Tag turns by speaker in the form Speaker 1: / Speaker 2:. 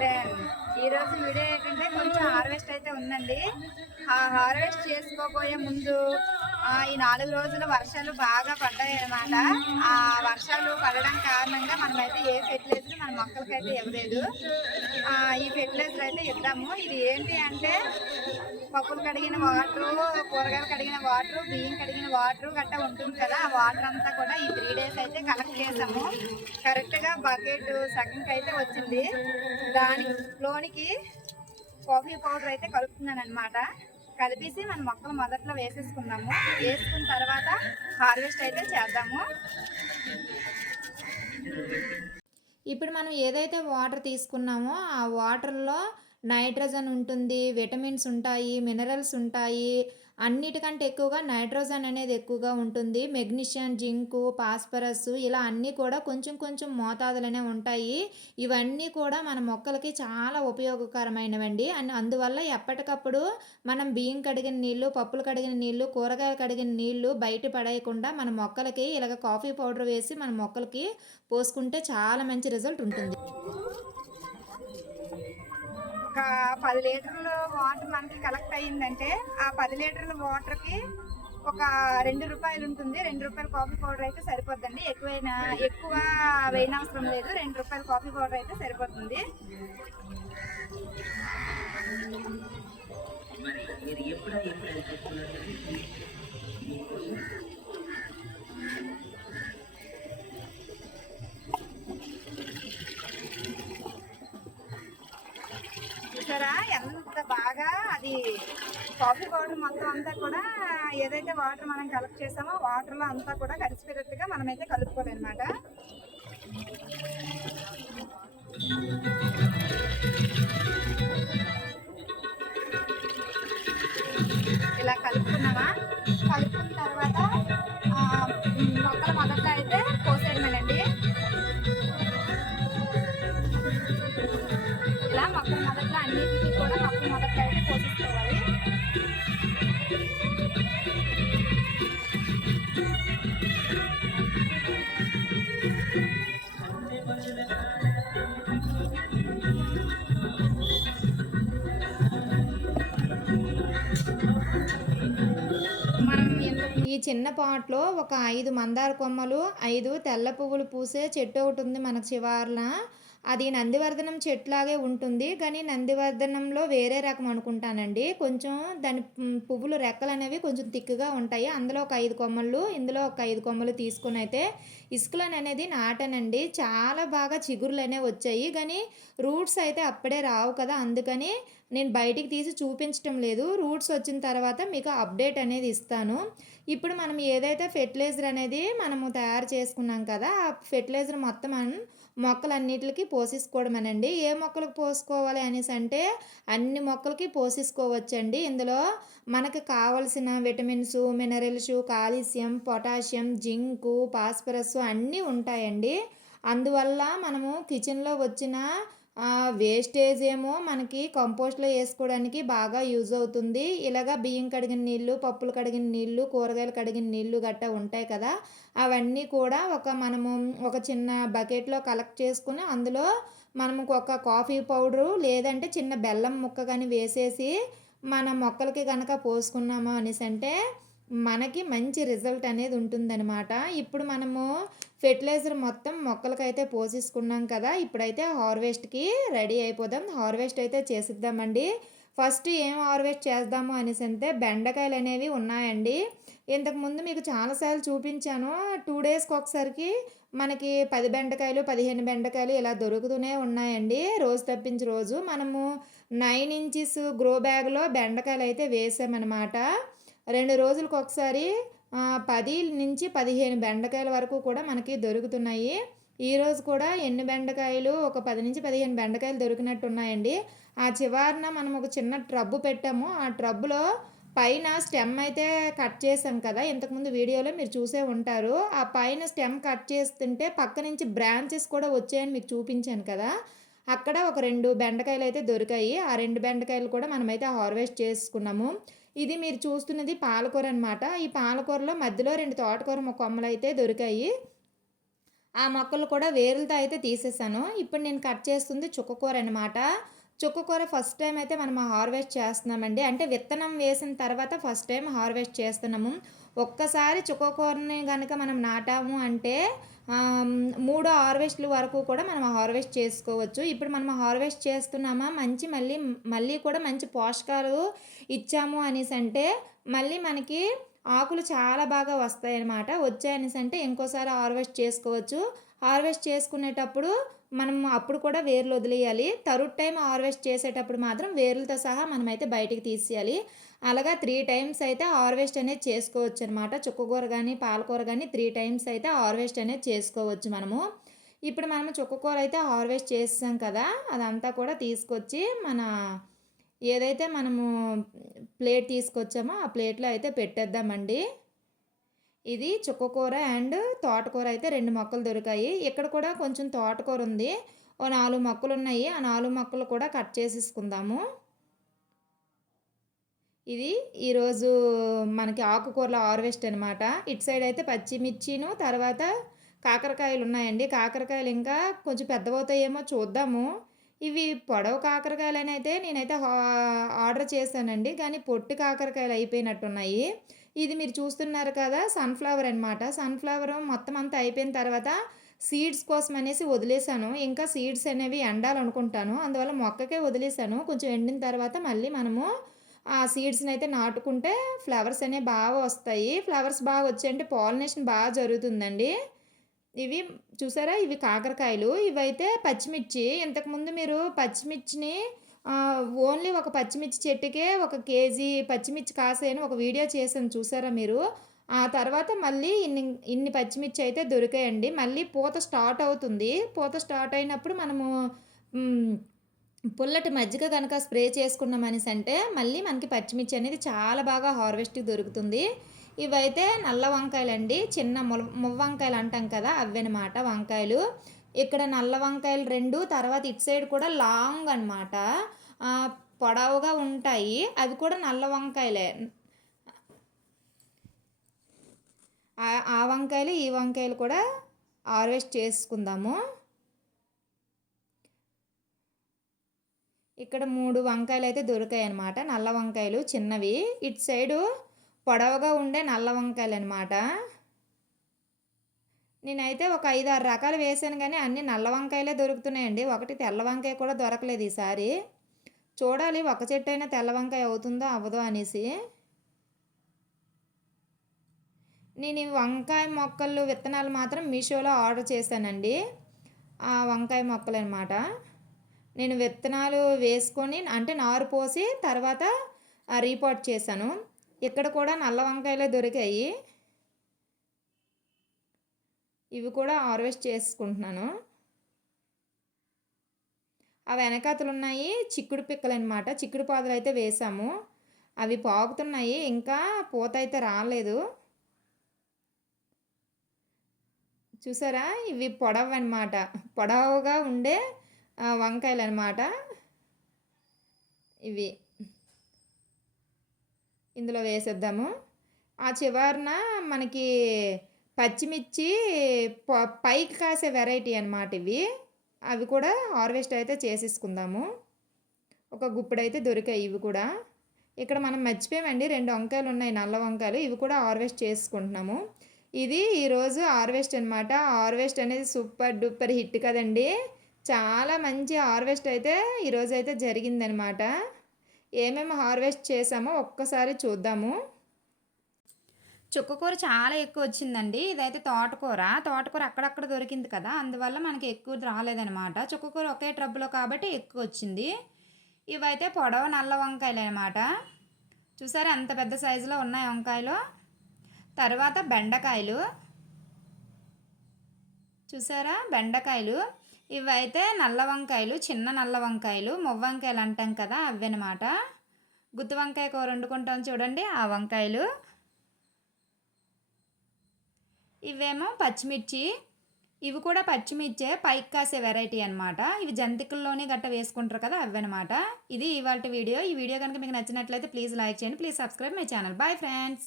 Speaker 1: Garden ఈ రోజు video ఏంటంటే కొంచెం హార్వెస్ట్ అయితే ఉందండి. ఆ హార్వెస్ట్ చేసుకోబోయే ముందు ఈ నాలుగు రోజులు వర్షాలు బాగా పడ్డాయి అనమాట ఆ వర్షాలు పడడం కారణంగా మనమైతే ఏ ఫెర్టిలైజర్ మన మొక్కలకైతే ఇవ్వలేదు. ఆ, ఈ ఫెర్టిలైజర్ అయితే ఇద్దాము. ఇది ఏంటి అంటే పప్పులు కడిగిన వాటర్ కూరగాయలు కడిగిన వాటర్ బియ్యం కడిగిన వాటర్ గట్టా ఉంటుంది కదా ఆ వాటర్ అంతా కూడా ఈ త్రీ డేస్ అయితే కలెక్ట్ చేసాము. కరెక్ట్గా బకెట్ సగంకి అయితే వచ్చింది. దానిలోనికి కాఫీ పౌడర్ అయితే కలుపుతున్నాను అనమాట కలిపేసి మన మొక్కలు మొదట్లో వేసేసుకున్నాము వేసుకున్న తర్వాత హార్వెస్ట్ అయితే చేద్దాము.
Speaker 2: ఇప్పుడు మనం ఏదైతే వాటర్ తీసుకున్నామో ఆ వాటర్లో నైట్రోజన్ ఉంటుంది విటమిన్స్ ఉంటాయి మినరల్స్ ఉంటాయి. అన్నిటికంటే ఎక్కువగా నైట్రోజన్ అనేది ఎక్కువగా ఉంటుంది. మెగ్నీషియం జింకు పాస్పరస్ ఇలా అన్నీ కూడా కొంచెం కొంచెం మోతాదులనే ఉంటాయి. ఇవన్నీ కూడా మన మొక్కలకి చాలా ఉపయోగకరమైనవండి. అండ్ అందువల్ల ఎప్పటికప్పుడు మనం బియ్యం కడిగిన నీళ్ళు పప్పులు కడిగిన నీళ్ళు కూరగాయలు కడిగిన నీళ్ళు బయట పడేయకుండా మన మొక్కలకి ఇలాగ కాఫీ పౌడర్ వేసి మన మొక్కలకి పోసుకుంటే చాలా మంచి రిజల్ట్ ఉంటుంది.
Speaker 1: ఒక పది లీటర్లు వాటర్ మనకి కలెక్ట్ అయ్యిందంటే ఆ పది లీటర్ల వాటర్కి ఒక రెండు రూపాయలు ఉంటుంది. రెండు రూపాయల కాఫీ పౌడర్ అయితే సరిపోద్దండి. ఎక్కువైనా ఎక్కువ వేయనవసరం లేదు. రెండు రూపాయల కాఫీ పౌడర్ అయితే సరిపోతుంది. ఎప్పుడు ఎంత బాగా అది కాఫీ పౌడర్ మొత్తం అంతా కూడా ఏదైతే వాటర్ మనం కలెక్ట్ చేసామో వాటర్లో అంతా కూడా కలిసిపోయేటట్టుగా మనమైతే కలుపుకోవాలన్నమాట ఇలా కలుపుకున్నామా?
Speaker 2: చిన్న పాట్లో ఒక ఐదు మందార కొమ్మలు ఐదు తెల్ల పువ్వులు పూసే చెట్టు ఒకటి ఉంది మనకు చివార్న అది నందివర్ధనం చెట్లాగే ఉంటుంది. కానీ నందివర్ధనంలో వేరే రకం అనుకుంటానండి. కొంచెం దాని పువ్వులు రెక్కలు అనేవి కొంచెం తిక్కుగా ఉంటాయి. అందులో ఒక ఐదు కొమ్మలు ఇందులో ఒక ఐదు కొమ్మలు తీసుకొని అయితే ఇసుకలను అనేది నాటానండి. చాలా బాగా చిగురులు అనేవి వచ్చాయి. కానీ రూట్స్ అయితే అప్పుడే రావు కదా. అందుకని నేను బయటికి తీసి చూపించటం లేదు. రూట్స్ వచ్చిన తర్వాత మీకు అప్డేట్ అనేది ఇస్తాను. ఇప్పుడు మనం ఏదైతే ఫెర్టిలైజర్ అనేది మనము తయారు చేసుకున్నాం కదా ఆ ఫెర్టిలైజర్ మొత్తం మనం మొక్కలన్నిటికి పోసేసుకోవడమేనండి. ఏ మొక్కలకు పోసుకోవాలి అనేసి అంటే అన్ని మొక్కలకి పోసేసుకోవచ్చండి. ఇందులో మనకు కావలసిన vitamins minerals calcium potassium zinc phosphorus అన్నీ ఉంటాయండి. అందువల్ల మనము కిచెన్లో వచ్చిన వేస్టేజ్ ఏమో మనకి కంపోస్ట్లో వేసుకోవడానికి బాగా యూజ్ అవుతుంది. ఇలాగా బియ్యం కడిగిన నీళ్ళు పప్పులు కడిగిన నీళ్ళు కూరగాయలు కడిగిన నీళ్ళు గట్టా ఉంటాయి కదా అవన్నీ కూడా ఒక మనము ఒక చిన్న బకెట్లో కలెక్ట్ చేసుకుని అందులో మనము ఒక కాఫీ పౌడరు లేదంటే చిన్న బెల్లం ముక్క కానీ వేసేసి మన మొక్కలకి కనుక పోసుకున్నాము అనేసి అంటే మనకి మంచి రిజల్ట్ అనేది ఉంటుందన్నమాట. ఇప్పుడు మనము ఫెర్టిలైజర్ మొత్తం మొక్కలకైతే పోసేసుకున్నాం కదా ఇప్పుడైతే హార్వెస్ట్కి రెడీ అయిపోదాం. హార్వెస్ట్ అయితే చేసిద్దామండి. ఫస్ట్ ఏం హార్వెస్ట్ చేద్దాము అనేసి అంటే బెండకాయలు అనేవి ఉన్నాయండి. ఇంతకుముందు మీకు చాలాసార్లు చూపించాను. టూ డేస్కి ఒకసారికి మనకి పది బెండకాయలు పదిహేను బెండకాయలు ఇలా దొరుకుతూనే ఉన్నాయండి. రోజు తప్పించి రోజు మనము నైన్ ఇంచెస్ గ్రో బ్యాగ్లో బెండకాయలు అయితే వేసామన్నమాట. రెండు రోజులకు ఒకసారి పది నుంచి పదిహేను బెండకాయల వరకు కూడా మనకి దొరుకుతున్నాయి. ఈరోజు కూడా ఎన్ని బెండకాయలు? ఒక పది నుంచి పదిహేను బెండకాయలు దొరికినట్టు ఉన్నాయండి ఆ చివరిన మనం ఒక చిన్న ట్రబ్బు పెట్టాము. ఆ ట్రబ్బులో పైన స్టెమ్ అయితే కట్ చేసాం కదా ఇంతకుముందు వీడియోలో మీరు చూసే ఉంటారు. ఆ పైన స్టెమ్ కట్ చేస్తుంటే పక్క నుంచి బ్రాంచెస్ కూడా వచ్చాయని మీకు చూపించాను కదా. అక్కడ ఒక రెండు బెండకాయలు అయితే దొరికాయి. ఆ రెండు బెండకాయలు కూడా మనమైతే హార్వెస్ట్ చేసుకున్నాము. ఇది మీరు చూస్తున్నది పాలకూర అనమాట ఈ పాలకూరలో మధ్యలో రెండు తోటకూర కొమ్మలు అయితే దొరికాయి. ఆ మొక్కలు కూడా వేరులతో అయితే తీసేసాను. ఇప్పుడు నేను కట్ చేస్తుంది చుక్కకూర అనమాట చుక్కకూర ఫస్ట్ టైం అయితే మనం హార్వెస్ట్ చేస్తున్నామండి. అంటే విత్తనం వేసిన తర్వాత ఫస్ట్ టైం హార్వెస్ట్ చేస్తున్నాము. ఒక్కసారి చుక్కకూరని కనుక మనం నాటాము అంటే మూడు మూడో హార్వెస్ట్ల వరకు కూడా మనం హార్వెస్ట్ చేసుకోవచ్చు. ఇప్పుడు మనం హార్వెస్ట్ చేస్తున్నామా? మంచి మళ్ళీ మళ్ళీ కూడా మంచి పోషకాలు ఇచ్చాము అనేసి అంటే మళ్ళీ మనకి ఆకులు చాలా బాగా వస్తాయన్నమాట. వచ్చాయనేసి అంటే ఇంకోసారి హార్వెస్ట్ చేసుకోవచ్చు. హార్వెస్ట్ చేసుకునేటప్పుడు మనం అప్పుడు కూడా వేర్లు వదిలేయాలి. థర్డ్ టైం హార్వెస్ట్ చేసేటప్పుడు మాత్రం వేర్లతో సహా మనమైతే బయటికి తీసేయాలి. అలాగా త్రీ టైమ్స్ అయితే హార్వెస్ట్ అనేది చేసుకోవచ్చు అనమాట చుక్కకూర కానీ పాలకూర కానీ త్రీ టైమ్స్ అయితే హార్వెస్ట్ అనేది చేసుకోవచ్చు మనము. ఇప్పుడు మనము చుక్కకూర అయితే హార్వెస్ట్ చేసాం కదా అదంతా కూడా తీసుకొచ్చి మన ఏదైతే మనము ప్లేట్ తీసుకొచ్చామో ఆ ప్లేట్లో అయితే పెట్టేద్దామండి. ఇది చుక్కకూర అండ్ తోటకూర అయితే రెండు మొక్కలు దొరికాయి. ఇక్కడ కూడా కొంచెం తోటకూర ఉంది. ఓ నాలుగు మొక్కలు ఉన్నాయి. ఆ నాలుగు మొక్కలు కూడా కట్ చేసేసుకుందాము. ఇది ఈరోజు మనకి ఆకుకూరల హార్వెస్ట్ అనమాట ఇటు సైడ్ అయితే పచ్చిమిర్చిను తర్వాత కాకరకాయలు ఉన్నాయండి. కాకరకాయలు ఇంకా కొంచెం పెద్దవవుతాయేమో చూద్దాము. ఇవి పొడవు కాకరకాయలు అని అయితే నేనైతే ఆర్డర్ చేశానండి. కానీ పొట్టి కాకరకాయలు అయిపోయినట్టున్నాయి. ఇది మీరు చూస్తున్నారు కదా సన్ఫ్లవర్ అనమాట సన్ఫ్లవర్ మొత్తం అంతా అయిపోయిన తర్వాత సీడ్స్ కోసం అనేసి వదిలేసాను ఇంకా సీడ్స్ అనేవి ఎండాలనుకుంటాను. అందువల్ల మొక్కకే వదిలేసాను కొంచెం ఎండిన తర్వాత మళ్ళీ మనము ఆ సీడ్స్ని అయితే నాటుకుంటే ఫ్లవర్స్ అనేవి బాగా వస్తాయి. ఫ్లవర్స్ బాగా వచ్చాయంటే పాలినేషన్ బాగా జరుగుతుందండి. ఇవి చూసారా? ఇవి కాకరకాయలు. ఇవైతే పచ్చిమిర్చి. ఇంతకుముందు మీరు పచ్చిమిర్చిని ఓన్లీ ఒక పచ్చిమిర్చి చెట్టుకే ఒక కేజీ పచ్చిమిర్చి కాసాయని ఒక వీడియో చేశాను చూసారా మీరు? ఆ తర్వాత మళ్ళీ ఇన్ని ఇన్ని పచ్చిమిర్చి అయితే దొరికాయండి. మళ్ళీ పూత స్టార్ట్ అవుతుంది. పూత స్టార్ట్ అయినప్పుడు మనము పుల్లటి మజ్జిగ కనుక స్ప్రే చేసుకున్నాం అనేసి అంటే మళ్ళీ మనకి పచ్చిమిర్చి అనేది చాలా బాగా హార్వెస్ట్కి దొరుకుతుంది. ఇవైతే నల్ల వంకాయలు అండి చిన్న ముల మువ్వ వంకాయలు అంటాం కదా అవన్నమాట వంకాయలు. ఇక్కడ నల్ల వంకాయలు రెండు తర్వాత ఇటు సైడ్ కూడా లాంగ్ అనమాట పొడవుగా ఉంటాయి. అవి కూడా నల్ల వంకాయలే. ఆ- వంకాయలు ఈ వంకాయలు కూడా హార్వెస్ట్ చేసుకుందాము. ఇక్కడ మూడు వంకాయలు అయితే దొరికాయి అనమాట నల్ల వంకాయలు చిన్నవి. ఇటు సైడు పొడవుగా ఉండే నల్ల వంకాయలు అనమాట నేనైతే ఒక ఐదు ఆరు రకాలు వేసాను కానీ అన్ని నల్ల వంకాయలే దొరుకుతున్నాయండి. ఒకటి తెల్ల వంకాయ కూడా దొరకలేదు ఈసారి. చూడాలి ఒక చెట్టు అయినా తెల్ల వంకాయ అవుతుందో అవ్వదో అనేసి. నేను ఈ వంకాయ మొక్కలు విత్తనాలు మాత్రం మీషోలో ఆర్డర్ చేశానండి. ఆ వంకాయ మొక్కలు అనమాట నేను విత్తనాలు వేసుకొని అంటే నారు పోసి తర్వాత రీపోర్ట్ చేశాను. ఇక్కడ కూడా నల్ల వంకాయలే దొరికాయి. ఇవి కూడా హార్వెస్ట్ చేసుకుంటున్నాను. ఆ వెనకాతలు ఉన్నాయి చిక్కుడు పిక్కలు అనమాట చిక్కుడు పాదులు అయితే వేసాము. అవి పాకుతున్నాయి ఇంకా పూత అయితే రాలేదు. చూసారా? ఇవి పొడవు అనమాట పొడవుగా ఉండే వంకాయలు అనమాట ఇవి ఇందులో వేసేద్దాము. ఆ చివరిన మనకి పచ్చిమిర్చి ప- పైకి కాసే వెరైటీ అనమాట ఇవి. అవి కూడా హార్వెస్ట్ అయితే చేసేసుకుందాము. ఒక గుప్పుడైతే దొరికాయి ఇవి కూడా. ఇక్కడ మనం మర్చిపోయామండి రెండు వంకాయలు ఉన్నాయి నల్ల వంకాయలు ఇవి కూడా హార్వెస్ట్ చేసుకుంటున్నాము. ఇది ఈరోజు హార్వెస్ట్ అనమాట హార్వెస్ట్ అనేది సూపర్ డూపర్ హిట్ కదండి. చాలా మంచి హార్వెస్ట్ అయితే ఈరోజు అయితే జరిగిందనమాట ఏమేమి హార్వెస్ట్ చేసామో ఒక్కసారి చూద్దాము.
Speaker 1: చుక్కకూర చాలా ఎక్కువ వచ్చిందండి. ఇదైతే తోటకూర. తోటకూర అక్కడక్కడ దొరికింది కదా అందువల్ల మనకి ఎక్కువ రాలేదనమాట. చుక్కకూర ఒకే ట్రబ్బులో కాబట్టి ఎక్కువ వచ్చింది. ఇవైతే పొడవ నల్ల వంకాయలు అనమాట. చూసారా ఎంత పెద్ద సైజులో ఉన్నాయి వంకాయలు? తర్వాత బెండకాయలు. చూసారా బెండకాయలు? ఇవైతే నల్ల వంకాయలు చిన్న నల్ల వంకాయలు మొవ్వ వంకాయలు అంటాం కదా అవి అనమాట. గుత్తి వంకాయ కూర వండుకుంటాం చూడండి ఆ వంకాయలు. ఇవేమో పచ్చిమిర్చి ఇవి కూడా పచ్చిమిర్చే పైకి కాసే వెరైటీ అనమాట ఇవి జంతికల్లోనే గట్ట వేసుకుంటారు కదా అవన్నమాట ఇది ఇవాళ వీడియో. ఈ వీడియో కనుక మీకు నచ్చినట్లయితే ప్లీజ్ లైక్ చేయండి. Please subscribe my channel bye friends